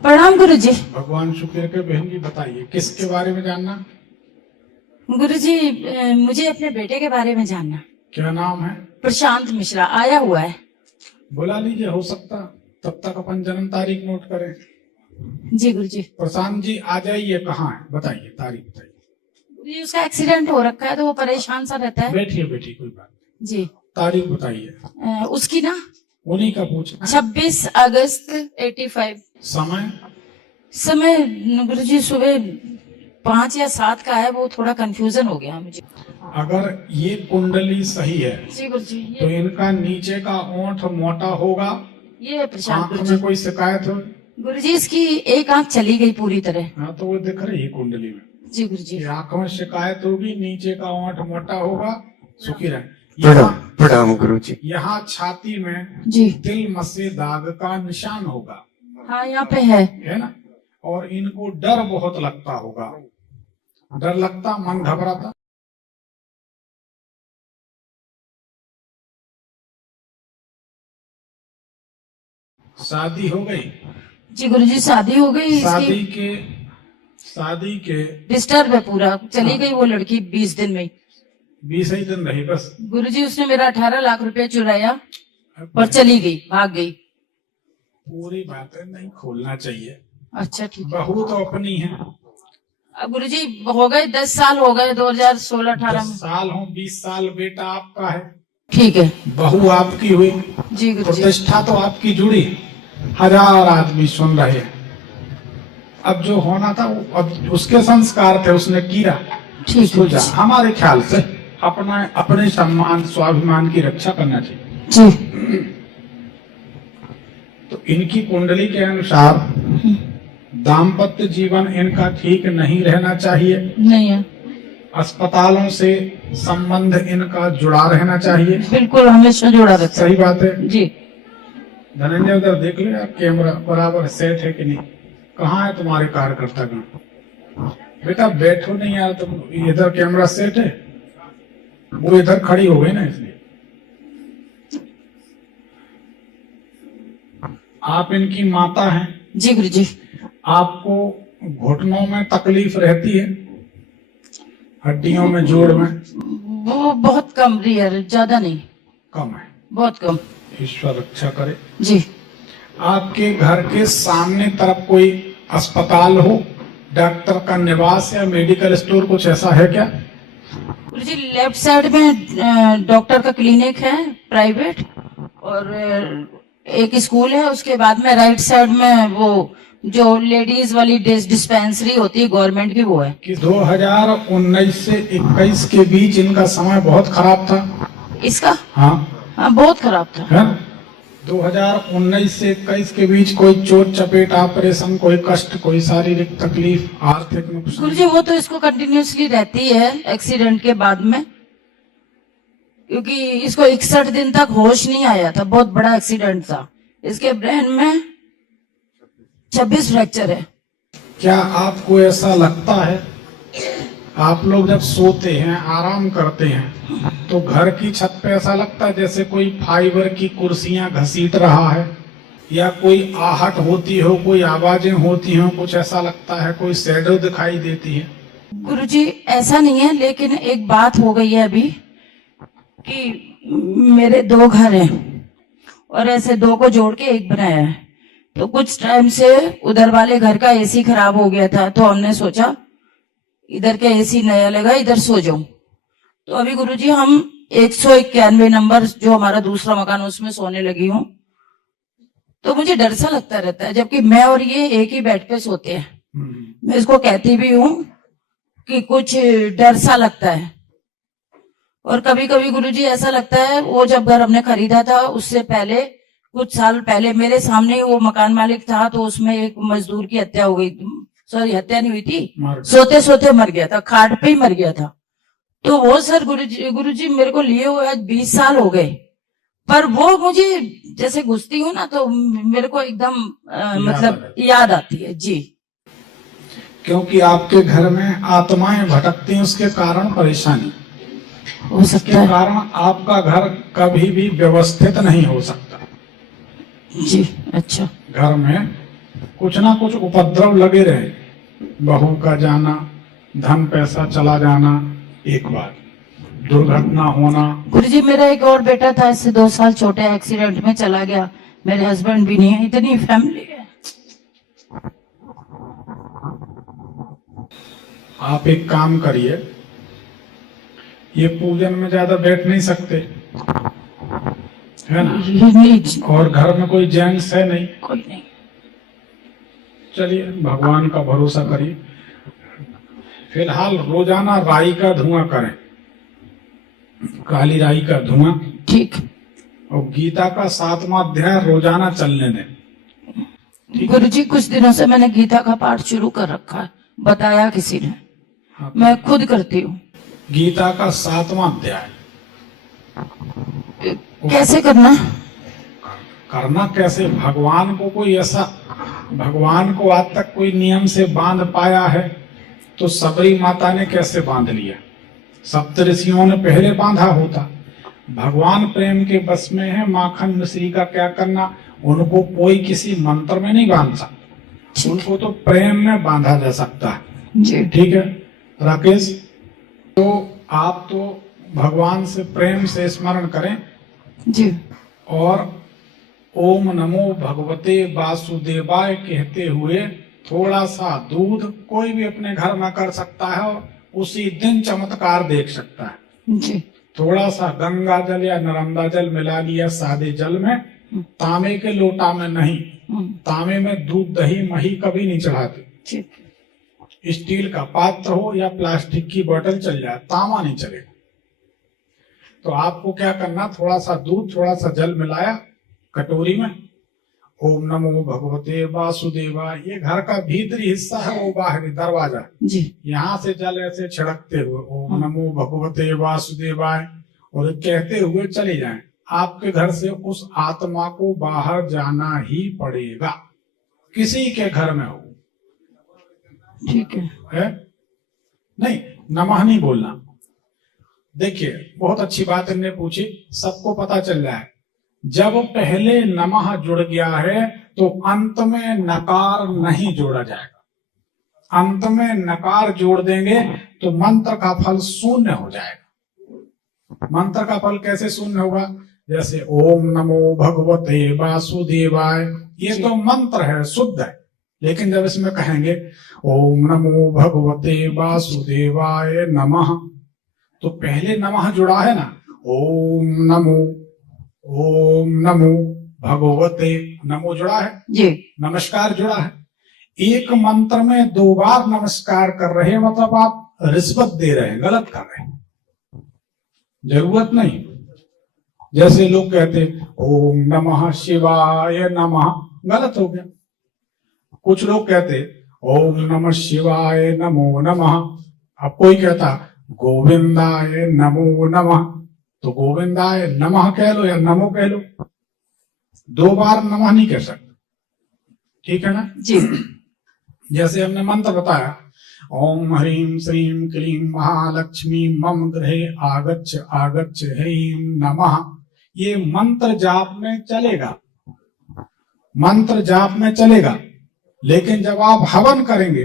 प्रणाम गुरुजी। भगवान शुक्र के बहन जी बताइए किसके बारे में जानना? गुरुजी मुझे अपने बेटे के बारे में जानना। क्या नाम है? प्रशांत मिश्रा आया हुआ है। बुला लीजिए, हो सकता तब तक अपन जन्म तारीख नोट करें। जी गुरुजी। प्रशांत जी आ जाइए, कहाँ है बताइए, तारीख बताइए। गुरुजी उसका एक्सीडेंट हो रखा है तो वो परेशान सा रहता है। बैठिए बैठिए, कोई बात नहीं। जी तारीख बताइए। उसकी ना उन्हीं का पूछना है। 26 अगस्त 85। समय गुरुजी सुबह 5 या 7 का है, वो थोड़ा कंफ्यूजन हो गया मुझे। अगर ये कुंडली सही है जी गुरुजी। तो इनका नीचे का ओंठ मोटा होगा। ये प्रशांत आंख गुरुजी। में कोई शिकायत हो? गुरुजी इसकी एक आंख चली गई पूरी तरह। हाँ तो वो दिख रही है कुंडली में। जी गुरुजी। आंख में शिकायत होगी, नीचे का ओंठ मोटा होगा। सुखी रहे। प्रणाम गुरुजी। यहाँ छाती में जी तिल मस्से दाग का निशान होगा। हाँ यहाँ पे है ना? और इनको डर बहुत लगता होगा। डर लगता, मन घबराता। शादी हो गई? जी गुरुजी शादी हो गई। शादी के डिस्टर्ब है पूरा। चली गई वो लड़की 20 दिन में। 20 ही दिन रही बस? गुरुजी उसने मेरा 18 लाख रुपया चुराया और चली गई, भाग गई। पूरी बातें नहीं खोलना चाहिए। अच्छा ठीक है। बहू तो अपनी है। अब गुरुजी हो गए 10 साल हो गए 2016-18 10 में। साल हो, 20 साल बेटा आपका है। ठीक है। बहू आपकी हुई। जी गुरुजी। प्रतिष्ठा तो आपकी जुड़ी। 1000 आदमी सुन रहे। अब जो होना था वो अब उसके संस्कार थे, उसने किया। ठीक है। हमारे ख्याल से अपने सम्मान स्वाभिमान की रक्षा करना चाहिए। जी। तो इनकी कुंडली के अनुसार दाम्पत्य जीवन इनका ठीक नहीं रहना चाहिए। नहीं है। अस्पतालों से संबंध इनका जुड़ा रहना चाहिए। बिल्कुल हमेशा जुड़ा रहता सही बात है जी। धनंजय, उधर देख लो यार, कैमरा बराबर सेट है कि नहीं। कहाँ है तुम्हारे कार्यकर्तागण? बेटा बैठो नहीं यार तुम, इधर कैमरा सेट है। वो इधर खड़ी हो गई ना, इसलिए। आप इनकी माता हैं। जी गुरुजी। आपको घुटनों में तकलीफ रहती है? हड्डियों में, जोड़ में? वो बहुत कम, रियर, ज्यादा नहीं। कम है? बहुत कम। ईश्वर रक्षा करे जी। आपके घर के सामने तरफ कोई अस्पताल हो, डॉक्टर का निवास या मेडिकल स्टोर, कुछ ऐसा है क्या? गुरुजी लेफ्ट साइड में डॉक्टर का क्लिनिक है प्राइवेट, और एक स्कूल है। उसके बाद में राइट साइड में वो जो लेडीज वाली डिस्पेंसरी होती है गवर्नमेंट की, वो है। कि 2019 से 21 के बीच इनका समय बहुत खराब था। इसका? हाँ हाँ बहुत खराब था। है? 2019 से 21 के बीच कोई चोट चपेट, ऑपरेशन, कोई कष्ट, कोई शारीरिक तकलीफ, आर्थिक नुकसान? गुरुजी वो तो इसको कंटिन्यूसली रहती है एक्सीडेंट के बाद में, क्योंकि इसको 61 दिन तक होश नहीं आया था। बहुत बड़ा एक्सीडेंट था। इसके ब्रेन में 26 फ्रैक्चर है। क्या आपको ऐसा लगता है, आप लोग जब सोते हैं, आराम करते हैं, तो घर की छत पे ऐसा लगता है जैसे कोई फाइबर की कुर्सियां घसीट रहा है, या कोई आहट होती हो, कोई आवाजें होती हो, कुछ ऐसा लगता है, कोई शैडो दिखाई देती है? गुरुजी ऐसा नहीं है, लेकिन एक बात हो गई है अभी कि मेरे 2 घर हैं और ऐसे 2 को जोड़ के एक बनाया है। तो कुछ टाइम से उधर वाले घर का एसी खराब हो गया था, तो हमने सोचा इधर का एसी नया लगा, इधर सो जाऊं। तो अभी गुरुजी हम 191 नंबर जो हमारा दूसरा मकान, उसमें सोने लगी हूँ। तो मुझे डर सा लगता रहता है, जबकि मैं और ये एक ही बेड पे सोते हैं। मैं इसको कहती भी हूँ कि कुछ डर सा लगता है। और कभी कभी गुरुजी ऐसा लगता है, वो जब घर हमने खरीदा था उससे पहले, कुछ साल पहले, मेरे सामने ही वो मकान मालिक था, तो उसमें एक मजदूर की हत्या हो गई। सॉरी, हत्या नहीं हुई थी, सोते सोते मर गया था, खाट पे ही मर गया था। तो वो सर गुरुजी मेरे को लिए हुए आज 20 साल हो गए, पर वो मुझे जैसे घुसती हूँ ना, तो मेरे को एकदम मतलब याद आती है जी। क्योंकि आपके घर में आत्माएं भटकती हैं, उसके कारण परेशानी हो सकता है। कारण आपका घर कभी भी व्यवस्थित नहीं हो सकता। जी अच्छा। घर में कुछ ना कुछ उपद्रव लगे रहे, बहू का जाना, धन पैसा चला जाना, एक बार दुर्घटना होना। गुरुजी मेरा एक और बेटा था, इससे 2 साल छोटे, एक्सीडेंट में चला गया। मेरे हस्बैंड भी नहीं है, इतनी फैमिली है। आप एक काम करिए, ये पूजन में ज्यादा बैठ नहीं सकते है ना, नहीं, और घर में कोई जेंट्स है नहीं, कोई नहीं। चलिए भगवान का भरोसा करिए। फिलहाल रोजाना राई का धुआं करें, काली राई का धुआं, ठीक। और गीता का 7वां अध्याय रोजाना चलने दें। गुरुजी कुछ दिनों से मैंने गीता का पाठ शुरू कर रखा है, बताया किसी ने, हाँ, मैं खुद करती हूँ। गीता का 7वां अध्याय कैसे करना? करना कैसे? भगवान को कोई ऐसा, भगवान को आज तक कोई नियम से बांध पाया है तो सबरी माता ने कैसे बांध लिया? सप्तऋषियों ने पहले बांधा होता। भगवान प्रेम के बस में है, माखन मिश्री का क्या करना? उनको कोई किसी मंत्र में नहीं बांध सकता, उनको तो प्रेम में बांधा जा सकता है जी। ठीक है राकेश, तो आप तो भगवान से प्रेम से स्मरण करें जी। और ओम नमो भगवते वासुदेवाय कहते हुए थोड़ा सा दूध, कोई भी अपने घर में कर सकता है और उसी दिन चमत्कार देख सकता है जी। थोड़ा सा गंगा जल या नर्मदा जल मिला लिया सादे जल में, तांबे के लोटा में नहीं, तांबे में दूध दही मही कभी नहीं चढ़ाते। ठीक। स्टील का पात्र हो या प्लास्टिक की बोतल चल जाए, तांबा नहीं चलेगा। तो आपको क्या करना, थोड़ा सा दूध थोड़ा सा जल मिलाया कटोरी में, ओम नमो भगवते वासुदेवाय, ये घर का भीतरी हिस्सा है, वो बाहरी दरवाजा जी। यहाँ से जल ऐसे छिड़कते हुए ओम नमो भगवते वासुदेवाय और कहते हुए चले जाएं। आपके घर से उस आत्मा को बाहर जाना ही पड़ेगा, किसी के घर में हो, ठीक है। नहीं नमः नहीं बोलना। देखिए बहुत अच्छी बात इन्होंने पूछी, सबको पता चल रहा है, जब पहले नमः जुड़ गया है तो अंत में नकार नहीं जोड़ा जाएगा। अंत में नकार जोड़ देंगे तो मंत्र का फल शून्य हो जाएगा। मंत्र का फल कैसे शून्य होगा? जैसे ओम नमो भगवते वासुदेवाय, ये तो मंत्र है, शुद्ध है, लेकिन जब इसमें कहेंगे ओम नमो भगवते वासुदेवाय नमः, तो पहले नमः जुड़ा है ना, ओम नमो भगवते, नमो जुड़ा है जी। नमस्कार जुड़ा है। एक मंत्र में 2 बार नमस्कार कर रहे हैं, मतलब आप रिश्वत दे रहे हैं, गलत कर रहे हैं, जरूरत नहीं। जैसे लोग कहते ओम नमः शिवाय नमः, गलत हो गया। कुछ लोग कहते ओम नमः शिवाय नमो नमः, अब कोई कहता गोविंदाय नमो नमः, तो गोविंदाय नमः कह लो या नमो कह लो, 2 बार नमः नहीं कह सकते, ठीक है ना जी। जैसे हमने मंत्र बताया, ओम ह्रीं श्रीं क्लीं महालक्ष्मी मम गृहे आगच्छ आगच्छ ह्रीं नमः, ये मंत्र जाप में चलेगा, मंत्र जाप में चलेगा। लेकिन जब आप हवन करेंगे,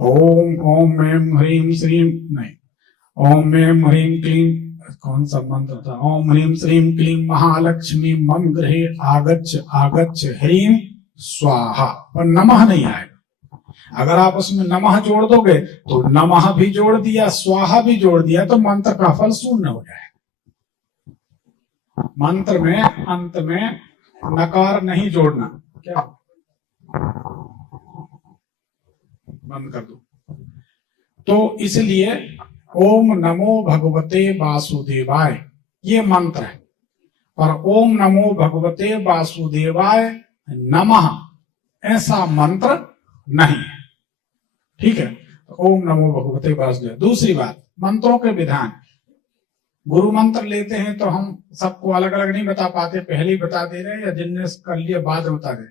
ओम ऐं ह्रीं श्रीं, नहीं, ओम ऐं ह्रीं क्लीं, कौन सा मंत्र था, ओम ह्रीं श्रीं क्लीं महालक्ष्मी मम गृहे आगच्छ आगच्छ ह्रीं स्वाहा, और नमः नहीं आएगा। अगर आप उसमें नमः जोड़ दोगे तो नमः भी जोड़ दिया, स्वाहा भी जोड़ दिया, तो मंत्र का फल शून्य हो जाएगा। मंत्र में अंत में नकार नहीं जोड़ना। क्या बंद कर दो। तो इसलिए ओम नमो भगवते वासुदेवाय ये मंत्र है, और ओम नमो भगवते वासुदेवाय नमः ऐसा मंत्र नहीं है, ठीक है। ओम नमो भगवते वासुदेवाय। दूसरी बात, मंत्रों के विधान, गुरु मंत्र लेते हैं तो हम सबको अलग अलग नहीं बता पाते, पहले ही बता दे रहे हैं, या जिनने कर लिया बाद में बता दे।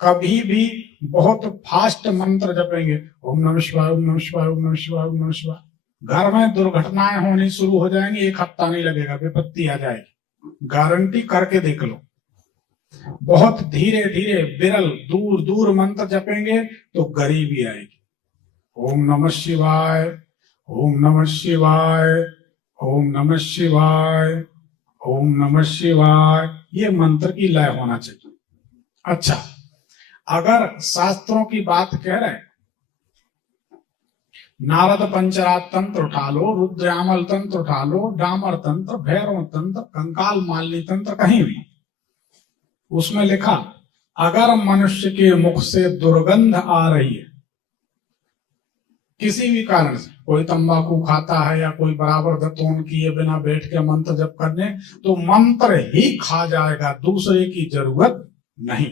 कभी भी बहुत फास्ट मंत्र जपेंगे, ओम नमः शिवाय ओम नमः शिवाय ओम नमः शिवाय ओम नमः शिवाय, घर में दुर्घटनाएं होनी शुरू हो जाएंगी, 1 हफ्ता नहीं लगेगा, विपत्ति आ जाएगी, गारंटी करके देख लो। बहुत धीरे धीरे विरल दूर दूर मंत्र जपेंगे तो गरीबी आएगी। ओम नमः शिवाय, ओम नमः शिवाय, ओम नमः शिवाय, ओम नमः शिवाय, ये मंत्र की लय होना चाहिए। अच्छा, अगर शास्त्रों की बात कह रहे हैं, नारद पंचरात तंत्र उठा लो, रुद्रयामल तंत्र उठा लो, डामर तंत्र, भैरव तंत्र, कंकाल मालिनी तंत्र, कहीं भी उसमें लिखा अगर मनुष्य के मुख से दुर्गंध आ रही है किसी भी कारण से, कोई तंबाकू खाता है या कोई बराबर धतून किए बिना बैठ के मंत्र जप करने, तो मंत्र ही खा जाएगा, दूसरे की जरूरत नहीं।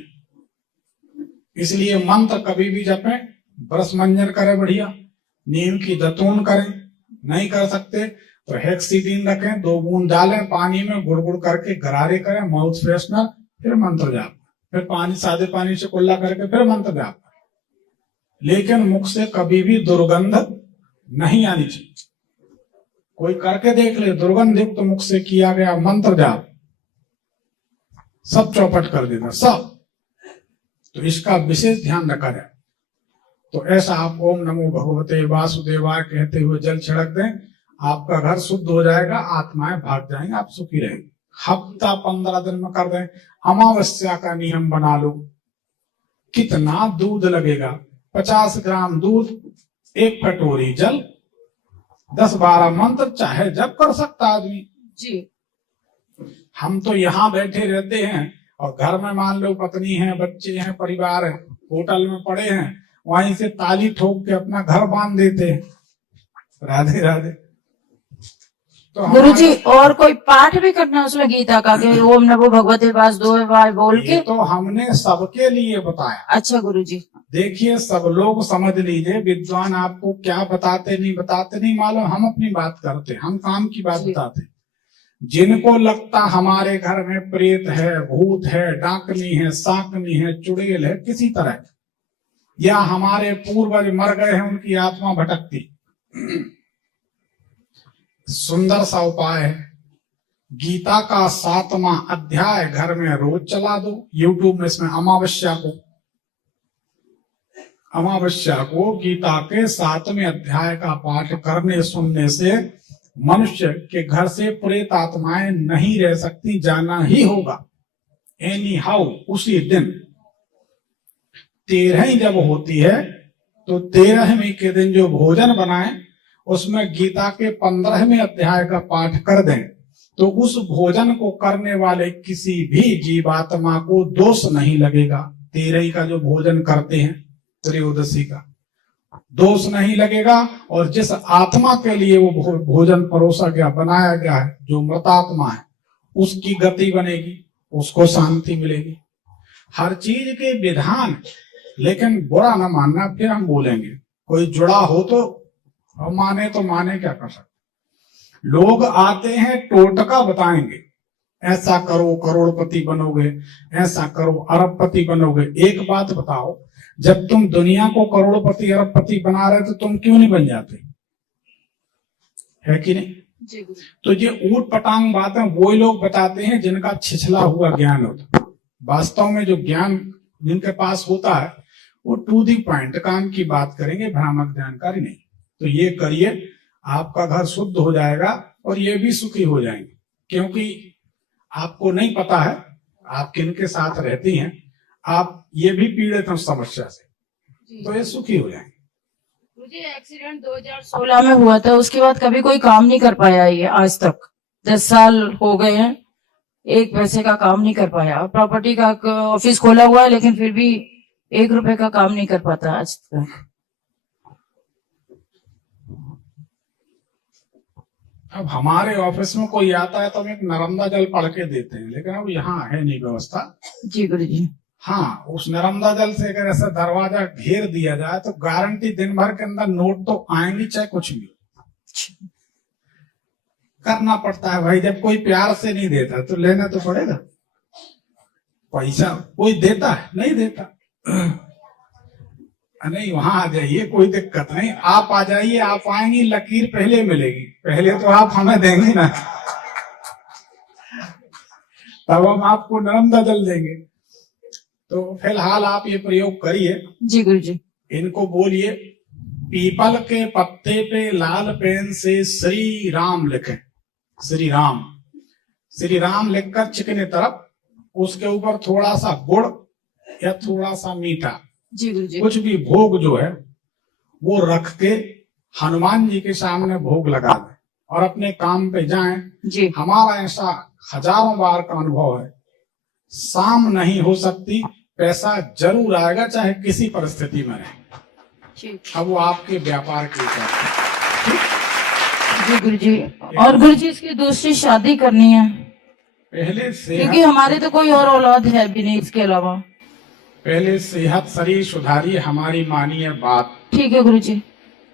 इसलिए मंत्र कभी भी जपें, ब्रश मंजन करें बढ़िया, नीम की दतून करें, नहीं कर सकते तो हेक्सीडीन रखें, 2 बूंद डालें पानी में, गुड़गुड़ करके गरारे करें, माउथ फ्रेशनर, फिर मंत्र जाप, फिर पानी सादे पानी से कुल्ला करके फिर मंत्र जाप। लेकिन मुख से कभी भी दुर्गंध नहीं आनी चाहिए। कोई करके देख ले, दुर्गंध युक्त मुख से किया गया मंत्र जाप सब चौपट कर देना सब। तो इसका विशेष ध्यान रखा जाए। तो ऐसा आप ओम नमो भगवते वासुदेवाय कहते हुए जल छिड़क दें, आपका घर शुद्ध हो जाएगा, आत्माएं भाग जाएंगे, आप सुखी रहेंगे। हफ्ता 15 दिन में कर दें। अमावस्या का नियम बना लो। कितना दूध लगेगा? 50 ग्राम दूध, 1 कटोरी जल, 10-12 मंत्र, चाहे जब कर सकता आदमी जी। हम तो यहाँ बैठे रहते हैं और घर में मान लो पत्नी है, बच्चे हैं, परिवार है, होटल में पड़े हैं, वहीं से ताली ठोक के अपना घर बांध देते हैं। राधे राधे। तो गुरुजी, और कोई पाठ भी करना उसमें गीता का कि ओम नमो भगवते वासुदेवाय बोल के? तो हमने सबके लिए बताया। अच्छा गुरुजी। देखिए, सब लोग समझ लीजिए, विद्वान आपको क्या बताते नहीं मालूम, हम अपनी बात करते, हम काम की बात बताते। जिनको लगता हमारे घर में प्रेत है, भूत है, डाकनी है, साकनी है, चुड़ैल है, किसी तरह, या हमारे पूर्वज मर गए हैं उनकी आत्मा भटकती, सुंदर सा उपाय है, गीता का 7वां अध्याय घर में रोज चला दो। यूट्यूब में इसमें अमावस्या को गीता के 7वें अध्याय का पाठ करने सुनने से मनुष्य के घर से प्रेत आत्माएं नहीं रह सकती, जाना ही होगा एनी हाउ। उसी दिन 13वीं जब होती है तो 13वीं के दिन जो भोजन बनाए उसमें गीता के 15वें अध्याय का पाठ कर दें, तो उस भोजन को करने वाले किसी भी जीवात्मा को दोष नहीं लगेगा। 13वीं का जो भोजन करते हैं, त्रयोदशी का दोष नहीं लगेगा। और जिस आत्मा के लिए वो भोजन परोसा गया, बनाया गया है, जो मृतात्मा है, उसकी गति बनेगी, उसको शांति मिलेगी। हर चीज के विधान, लेकिन बुरा न मानना, फिर हम बोलेंगे कोई जुड़ा हो तो माने, तो माने, क्या कर सकते। लोग आते हैं टोटका बताएंगे, ऐसा करो करोड़पति बनोगे, ऐसा करो अरबपति बनोगे। एक बात बताओ, जब तुम दुनिया को करोड़पति अरबपति बना रहे तो तुम क्यों नहीं बन जाते? है कि नहीं? जी। तो ये ऊट पटांग बातें वो लोग बताते हैं जिनका छिछला हुआ ज्ञान होता। वास्तव में जो ज्ञान जिनके पास होता है वो टू दी पॉइंट काम की बात करेंगे, भ्रामक जानकारी नहीं। तो ये करिए, आपका घर शुद्ध हो जाएगा और ये भी सुखी हो जाएंगे। क्योंकि आपको नहीं पता है आप किनके साथ रहती हैं, आप ये भी पीड़ित हैं समस्या से, तो ये सुखी हो जाएंगे। मुझे एक्सीडेंट 2016 में हुआ था, उसके बाद कभी कोई काम नहीं कर पाया ये आज तक। 10 साल हो गए हैं, 1 पैसे का काम नहीं कर पाया। प्रॉपर्टी का ऑफिस खोला हुआ है, लेकिन फिर भी 1 रुपए का काम नहीं कर पाता आज तक। अब हमारे ऑफिस में कोई आता है तो हम एक नर्मदा जल पढ़ के देते हैं, लेकिन अब यहाँ है नहीं व्यवस्था। जी गुरुजी। हाँ, उस नर्मदा जल से अगर ऐसा दरवाजा घेर दिया जाए तो गारंटी दिन भर के अंदर नोट तो आएंगी, चाहे कुछ भी। करना पड़ता है भाई, जब कोई प्यार से नहीं देता तो लेना तो पड़ेगा। पैसा कोई देता है? नहीं देता। नहीं, वहां आ जाइए, कोई दिक्कत नहीं, आप आ जाइए, आप आएंगी, लकीर पहले मिलेगी, पहले तो आप हमें देंगे ना। तब हम आपको नर्मदा जल देंगे। तो फिलहाल आप ये प्रयोग करिए, जी गुरु जी। इनको बोलिए पीपल के पत्ते पे लाल पेन से श्री राम लिखें, श्री राम, श्री राम लिखकर चिकने तरफ उसके ऊपर थोड़ा सा गुड़ या थोड़ा सा मीठा, जी गुरु जी। कुछ भी भोग जो है वो रख के हनुमान जी के सामने भोग लगा दें और अपने काम पे जाएं। जी हमारा ऐसा हजारों बार का अनुभव है, शाम नहीं हो सकती, पैसा जरूर आएगा चाहे किसी परिस्थिति में रहे। ठीक। अब वो आपके व्यापार के ऊपर। जी गुरु जी। और गुरु जी इसकी दूसरी शादी करनी है, पहले क्योंकि सेहत, हमारे तो कोई और औलाद है भी नहीं इसके अलावा। पहले सेहत शरीर सुधारिए, हमारी मानिए बात, ठीक है गुरु जी।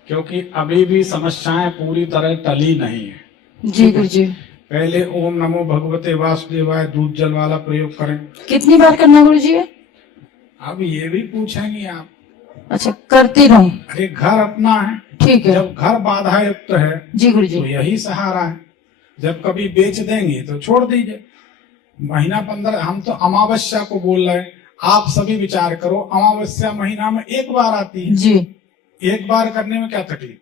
क्योंकि अभी भी समस्याएं पूरी तरह टली नहीं है। जी गुरु जी। पहले ओम नमो भगवते वासुदेवाय दूध जल वाला प्रयोग करें। कितनी बार करना है गुरु जी? अब ये भी पूछेंगे आप। अच्छा, करती रहूं। अरे घर अपना है, ठीक है। जब घर बाधा युक्त है जी गुरु जी। तो यही सहारा है, जब कभी बेच देंगे तो छोड़ दीजिए। महीना 15, हम तो अमावस्या को बोल रहे हैं, आप सभी विचार करो, अमावस्या महीना में एक बार आती है, जी एक बार करने में क्या तकलीफ,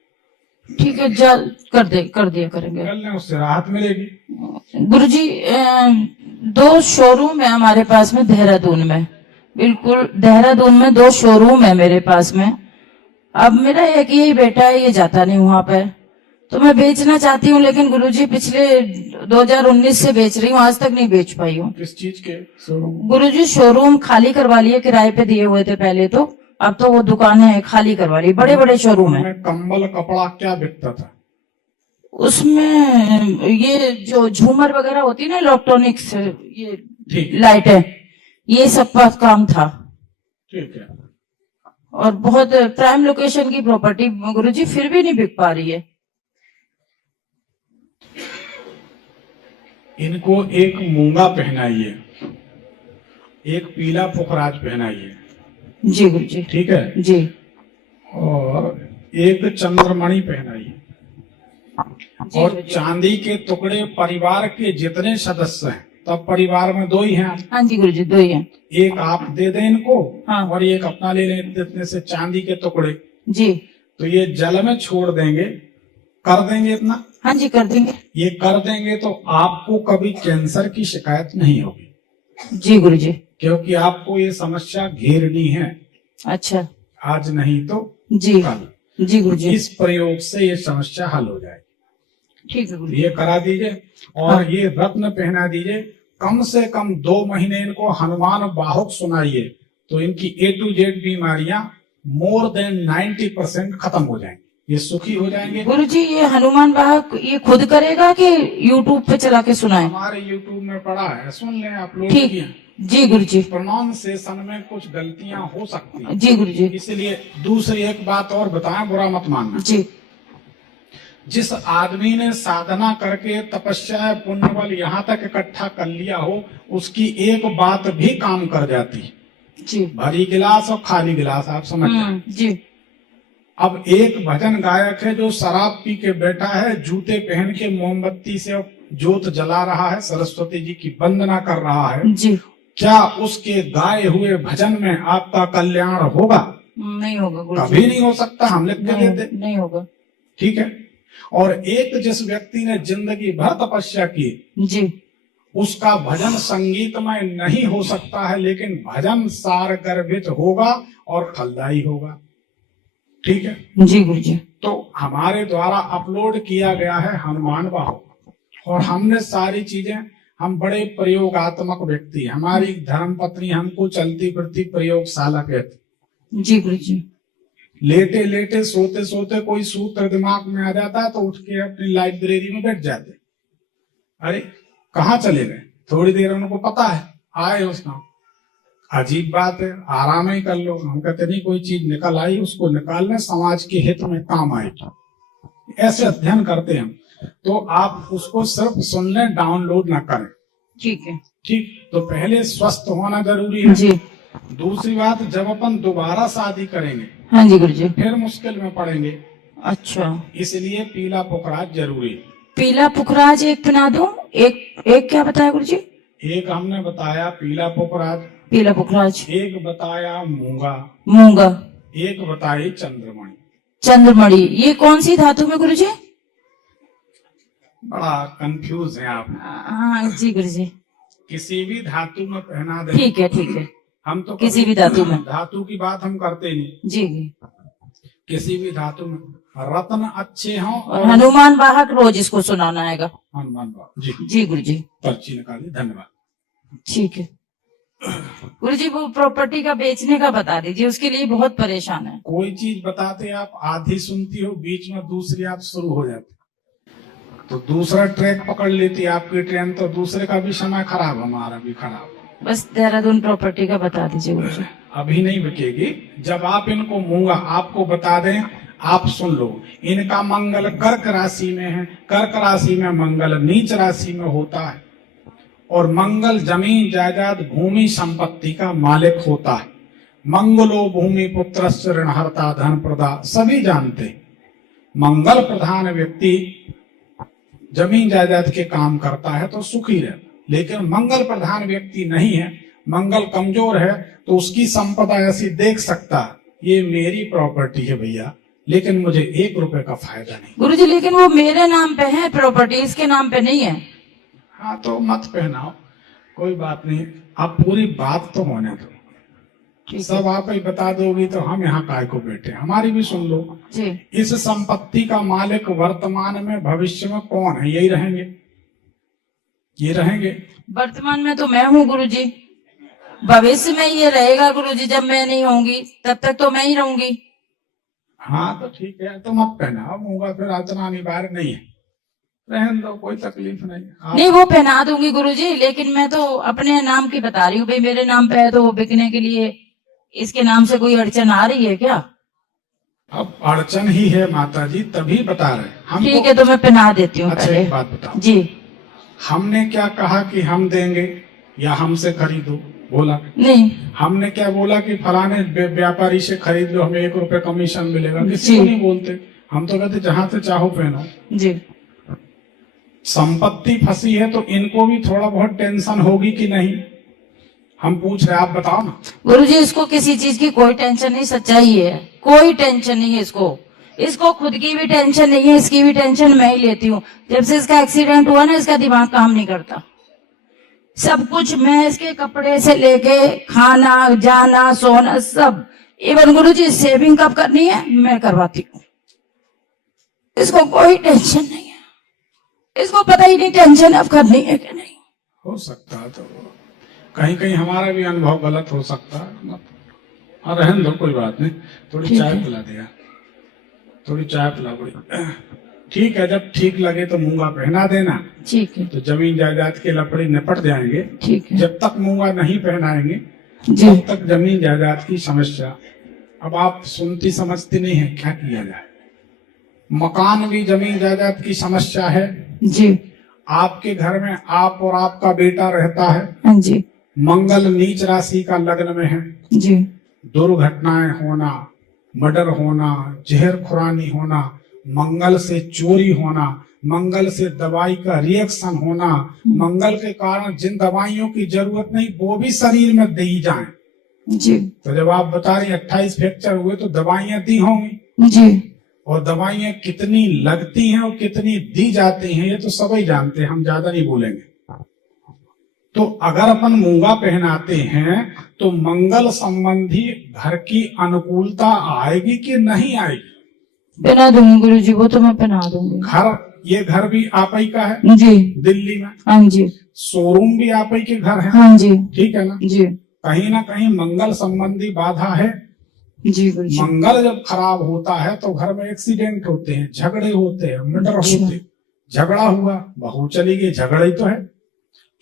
ठीक है, जल कर दिया करेंगे। कर लें, उससे राहत मिलेगी। गुरुजी 2 शोरूम है हमारे पास में देहरादून में, बिल्कुल देहरादून में 2 शोरूम है मेरे पास में। अब मेरा एक यही बेटा है, ये जाता नहीं वहां पे, तो मैं बेचना चाहती हूँ, लेकिन गुरुजी पिछले 2019 से बेच रही हूँ, आज तक नहीं बेच पाई हूँ। किस चीज के शोरूम? गुरुजी शोरूम खाली करवा लिए, किराए पे दिए हुए थे पहले तो, अब तो वो दुकानें खाली करवा ली, बड़े बड़े शोरूम है। कंबल कपड़ा क्या बिकता था? उसमें ये जो झूमर वगैरह होती है ना, इलेक्ट्रॉनिक्स, ये ठीक, लाइटें, ये सब का काम था। ठीक है। और बहुत प्राइम लोकेशन की प्रॉपर्टी गुरुजी, फिर भी नहीं बिक पा रही है। इनको एक मूंगा पहनाइए, एक पीला पुखराज पहनाइए। जी गुरुजी। ठीक है जी। और एक चंद्रमणि पहनाइए। और गुरुजी। चांदी के टुकड़े परिवार के जितने सदस्य हैं, तब परिवार में 2 ही हैं। हाँ जी गुरुजी, 2 ही हैं। एक आप दे दें इनको, हाँ। और एक अपना ले लें इतने से चांदी के टुकड़े। जी। तो ये जल में छोड़ देंगे, कर देंगे इतना। हाँ जी, कर देंगे। ये कर देंगे तो आपको कभी कैंसर की शिकायत नहीं होगी। जी गुरुजी। क्योंकि आपको ये समस्या घेरनी है, अच्छा। आज नहीं तो जी। कल। जी गुरुजी। इस प्रयोग से ये समस्या हल हो जाएगी। ठीक है गुरुजी। ये करा दीजिए और हाँ। ये रत्न पहना दीजिए। कम से कम 2 महीने इनको हनुमान बाहुक सुनाइए, तो इनकी A to Z बीमारियां मोर देन 90% खत्म हो जाएंगी, ये सुखी हो जाएंगे। गुरुजी ये हनुमान बाहुक ये खुद करेगा कि यूट्यूब पे चला के सुनाए? हमारे YouTube में पड़ा है, सुन लें, अपलोड ठीक। किया। जी गुरुजी। प्रोनाउंसिएशन में कुछ गलतियां हो सकती हैं, जी गुरुजी। इसलिए दूसरी एक बात और बताएं, बुरा मत मानना। जी। जिस आदमी ने साधना करके तपस्या पुण्य बल यहाँ तक इकट्ठा कर लिया हो, उसकी एक बात भी काम कर जाती है। जी। भरी गिलास और खाली गिलास, आप समझ जाए। जी। अब एक भजन गायक है जो शराब पी के बैठा है, जूते पहन के मोमबत्ती से जोत जला रहा है, सरस्वती जी की वंदना कर रहा है। जी। क्या उसके गाए हुए भजन में आपका कल्याण होगा? नहीं होगा गुरुजी। कभी नहीं हो सकता, हम लिख के देते। नहीं होगा। ठीक है। और एक जिस व्यक्ति ने जिंदगी भर तपस्या की, जी। उसका भजन संगीत में नहीं हो सकता है, लेकिन भजन सार गर्भित होगा और फलदायी होगा। ठीक है। जी गुरुजी। तो हमारे द्वारा अपलोड किया गया है हनुमान बाहुक, और हमने सारी चीजें, हम बड़े प्रयोगात्मक व्यक्ति, हमारी धर्मपत्नी हमको चलती फिरती प्रयोगशाला कहती। जी गुरुजी। लेटे लेटे सोते सोते कोई सूत्र दिमाग में आ जाता है तो उठ के अपनी लाइब्रेरी में बैठ जाते। अरे कहाँ चले गए? थोड़ी देर उनको पता है, आए उसका, अजीब बात है, आराम ही कर लो। हम कहते नहीं, कोई चीज निकल आई उसको निकालने, समाज के हित में काम आएगी, ऐसे अध्ययन करते हैं। तो आप उसको सिर्फ सुन लें, डाउनलोड ना करें। ठीक है। ठीक। तो पहले स्वस्थ होना जरूरी है। जी। दूसरी बात, जब अपन दोबारा शादी करेंगे हाँ जी गुरुजी। फिर मुश्किल में पड़ेंगे, अच्छा। इसलिए पीला पुखराज जरूरी है। पीला पुखराज एक पिना दूं? एक क्या बताया गुरुजी? एक हमने बताया पीला पुखराज, पीला पुखराज, एक बताया मूंगा, मूंगा, एक बताई चंद्रमणि। चंद्रमणि, ये कौन सी धातु में गुरुजी? बड़ा कंफ्यूज है आप। हाँ जी गुरुजी, किसी भी धातु में पहना दे। ठीक है ठीक है, हम तो किसी भी धातु में। धातु की बात हम करते नहीं। जी। किसी भी धातु में रत्न अच्छे हों और हनुमान वाहक रोज इसको सुनाना है। हनुमान बाबा जी जी गुरुजी, पर्ची निकाली, धन्यवाद। ठीक है गुरुजी। वो प्रॉपर्टी का बेचने का बता दीजिए, उसके लिए बहुत परेशान है। कोई चीज बताते आप आधी सुनती हो, बीच में दूसरी आप शुरू हो जाती, तो दूसरा ट्रैक पकड़ लेती आपकी ट्रेन, तो दूसरे का भी समय खराब, हमारा भी खराब। बस देहरादून प्रॉपर्टी का बता दीजिए गुरुजी। अभी नहीं बिकेगी, जब आप इनको मूंगा आपको बता दें, आप सुन लो। इनका मंगल कर्क राशि में है, कर्क राशि में मंगल नीच राशि में होता है, और मंगल जमीन जायदाद भूमि संपत्ति का मालिक होता है। मंगलो भूमि पुत्रस्य ऋणहर्ता धन प्रदा, सभी जानते हैं। मंगल प्रधान व्यक्ति जमीन जायदाद के काम करता है तो सुखी रहता, लेकिन मंगल प्रधान व्यक्ति नहीं है, मंगल कमजोर है, तो उसकी संपदा ऐसी देख सकता है, ये मेरी प्रॉपर्टी है भैया, लेकिन मुझे 1 रुपए का फायदा नहीं। गुरुजी लेकिन वो मेरे नाम पे है प्रॉपर्टी, इसके नाम पे नहीं है। हाँ तो मत पहनाओ, कोई बात नहीं, आप पूरी बात तो होने दो। सब आप ही बता दोगी तो हम यहाँ काय को बैठे, हमारी भी सुन लो जी। इस संपत्ति का मालिक वर्तमान में भविष्य में कौन है? यही रहेंगे, ये रहेंगे। वर्तमान में तो मैं हूँ गुरुजी, भविष्य में ये रहेगा गुरुजी, जब मैं नहीं होंगी तब तक तो मैं ही रहूंगी। हाँ तो ठीक है, तो मत पहनाओ मूंगा, फिर इतना अनिवार्य नहीं है, रहने दो, कोई तकलीफ नहीं। नहीं वो पहना दूंगी गुरुजी, लेकिन मैं तो अपने नाम की बता रही हूँ भाई, मेरे नाम पे है तो वो बिकने के लिए, इसके नाम से कोई अड़चन आ रही है क्या? अब अड़चन ही है माता जी, तभी बता रहे हम। ठीक है तो मैं पहना देती हूँ। अच्छा एक बात बताओ जी, हमने क्या कहा कि हम देंगे या हमसे खरीदो? बोला नहीं। हमने क्या बोला कि फलाने व्यापारी से खरीद लो, हमें 1 रुपए कमीशन मिलेगा? किसी को नहीं बोलते, हम तो कहते जहां से चाहो पहनो। जी। संपत्ति फंसी है तो इनको भी थोड़ा बहुत टेंशन होगी कि नहीं? हम पूछ रहे, आप बताओ ना। गुरुजी इसको किसी चीज की कोई टेंशन नहीं, सच्चाई है, कोई टेंशन नहीं है इसको। इसको खुद की भी टेंशन नहीं है, इसकी भी टेंशन मैं ही लेती हूँ। जब से इसका एक्सीडेंट हुआ ना, इसका दिमाग काम नहीं करता। सब कुछ मैं, इसके कपड़े से लेके खाना जाना सोना सब, इवन गुरुजी सेविंग कब करनी है मैं करवाती हूँ। इसको कोई टेंशन नहीं है, इसको पता ही नहीं टेंशन अब करनी है कि नहीं। हो सकता है तो कहीं कहीं हमारा भी अनुभव गलत हो सकता है। हाँ रहने दो, कोई बात नहीं, थोड़ी चाय पिला दिया, थोड़ी चाय पिला बड़ी। ठीक है, जब ठीक लगे तो मूंगा पहना देना। ठीक है। तो जमीन जायदाद के लफड़े निपट जाएंगे। ठीक है। जब तक मूंगा नहीं पहनाएंगे जी। तब तक जमीन जायदाद की समस्या। अब आप सुनती समझती नहीं है, क्या किया जाए? मकान भी जमीन जायदाद की समस्या है जी। आपके घर में आप और आपका बेटा रहता है, हाँ जी। मंगल नीच राशि का लग्न में है। जी। दुर्घटनाएं होना, मर्डर होना, जहर खुरानी होना, मंगल से चोरी होना, मंगल से दवाई का रिएक्शन होना, मंगल के कारण जिन दवाइयों की जरूरत नहीं वो भी शरीर में दी जाए। जी। तो जब आप बता रही 28 फ्रैक्चर हुए तो दवाइयां दी होंगी जी। और दवाइयां कितनी लगती हैं और कितनी दी जाती हैं ये तो सभी जानते हैं, हम ज्यादा नहीं बोलेंगे। तो अगर अपन मूंगा पहनाते हैं तो मंगल संबंधी घर की अनुकूलता आएगी कि नहीं आएगी? पहना दूंगी गुरुजी, वो तो मैं पहना दूंगी। ये घर भी आप ही का है जी। दिल्ली में? हाँ जी। शोरूम भी आप ही के घर है? हाँ जी। ठीक है ना जी। कहीं ना कहीं मंगल संबंधी बाधा है। जी गुरुजी। मंगल जब खराब होता है तो घर में एक्सीडेंट होते हैं, झगड़े होते हैं, मर्डर अच्छा। होते। झगड़ा हुआ, बहू चली गई, झगड़ा ही तो है।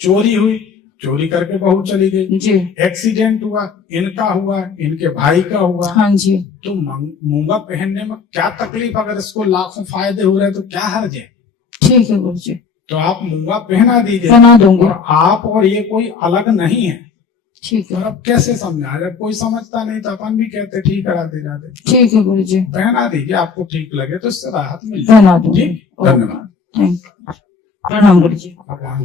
चोरी हुई, चोरी करके बहू चली गई। जी। एक्सीडेंट हुआ, इनका हुआ, इनके भाई का हुआ। हाँ जी। तो मूंगा पहनने में क्या तकलीफ? अगर इसको लाखों फायदे हो रहे तो क्या हर्ज है? ठीक है गुरुजी, तो आप मूंगा पहना दीजिए। पहना दूंगी। और आप और ये कोई अलग नहीं है। ठीक है। और अब कैसे समझा? जब कोई समझता नहीं तो अपन भी कहते ठीक करा दे जाते। ठीक है गुरुजी, पहना दीजिए, आपको ठीक लगे तो इससे राहत मिल पहना दूंगी। ठीक, धन्यवाद। Thank you. प्रणाम गुरुजी। भगवान